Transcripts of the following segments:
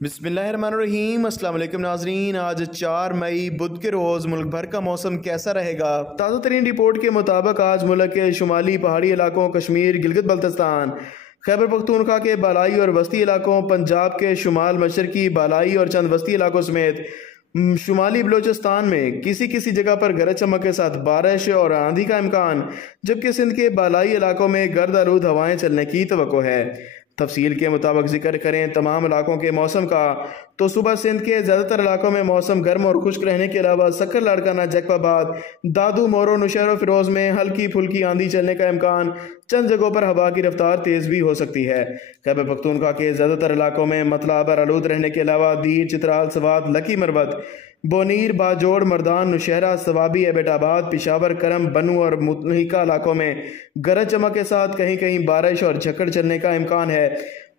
बिस्मिल्लाहिर्रहमानिर्रहीम। अस्सलाम वालेकुम नाज़रीन। आज 4 मई बुध के रोज़ मुल्क भर का मौसम कैसा रहेगा? ताज़ा तरीन रिपोर्ट के मुताबिक आज मुल्क के शुमाली पहाड़ी इलाकों कश्मीर, गिलगित बल्तिस्तान, खैबर पख्तूनख्वा के बालाई और वस्ती इलाकों, पंजाब के शुमाल मशरकी बालाई और चंद वस्ती इलाकों समेत शुमाली बलोचिस्तान में किसी किसी जगह पर गरज चमक के साथ बारिश और आंधी का इम्कान, जबकि सिंध के बालाई इलाकों में गर्द आलूद हवाएं चलने की तवक्को है। तफसील के मुताबिक जिक्र करें तमाम इलाकों के मौसम का, तो सुबह सिंध के ज़्यादातर इलाकों में मौसम गर्म और खुश्क रहने के अलावा सक्कर, लाड़काना, जैकबाबाद, दादू, मोरो, नौशहर और फिरोज में हल्की फुल्की आंधी चलने का इम्कान, चंद जगहों पर हवा की रफ्तार तेज़ भी हो सकती है। खैबर पख्तूनख्वा के ज़्यादातर इलाकों में मतला आलूद रहने के अलावा दीर, चित्राल, सवात, लकी, मरवत, बोनीर, बाजोड़, मर्दान, नौशहरा, सवाबी, एबटाबाद, पिशावर, करम, बनू और मुतलहिका इलाकों में गरज चमक के साथ कहीं कहीं बारिश और झक्कड़ चलने का इम्कान है।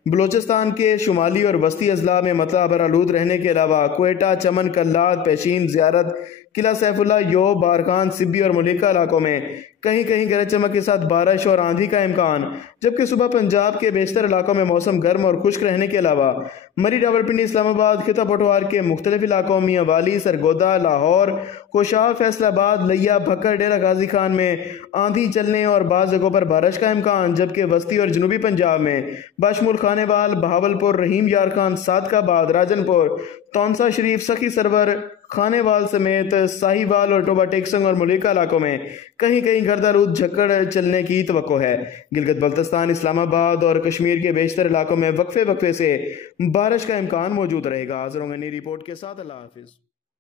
बलोचिस्तान के शुमाली और वस्ती अजला में मतला आलूद रहने के अलावा क्वेटा, चमन, कल्लाद, पेशीन, ज़ियारत, किला सैफुल्ला, योब, बारखान, सिब्बी और मुलिका इलाकों में कहीं कहीं गरज चमक के साथ बारिश और आंधी का इम्कान, जबकि सुबह पंजाब के बेशतर इलाकों में मौसम गर्म और खुश्क रहने के अलावा मरी, रावलपिंडी, इस्लामाबाद, खिता पटवार के मुख्तलिफ इलाकों, मियाँ वाली, सरगोदा, लाहौर, कोशाब, फैसलाबाद, लिया, भक्कर, डेरा गाजी खान में आंधी चलने और बाज़ जगहों पर बारिश का इम्कान, जबकि वस्ती और जनूबी पंजाब में बशमुल खानेवाल, बहावलपुर, रहीम यार खान, सादकाबाद, राजनपुर, तौनसा शरीफ, सखी सरवर, खानेवाल समेत साहिवाल और टोबा टेक्संग और मुलिका इलाकों में कहीं कहीं गर्दालूद झक्कड़ चलने की तवक्को है। गिलगित बल्तिस्तान, इस्लामाबाद और कश्मीर के बेशतर इलाकों में वक्फे वक्फे से बारिश का इम्कान मौजूद रहेगा। हाजिर होंगे नई रिपोर्ट के साथ। अल्लाह हाफिज़।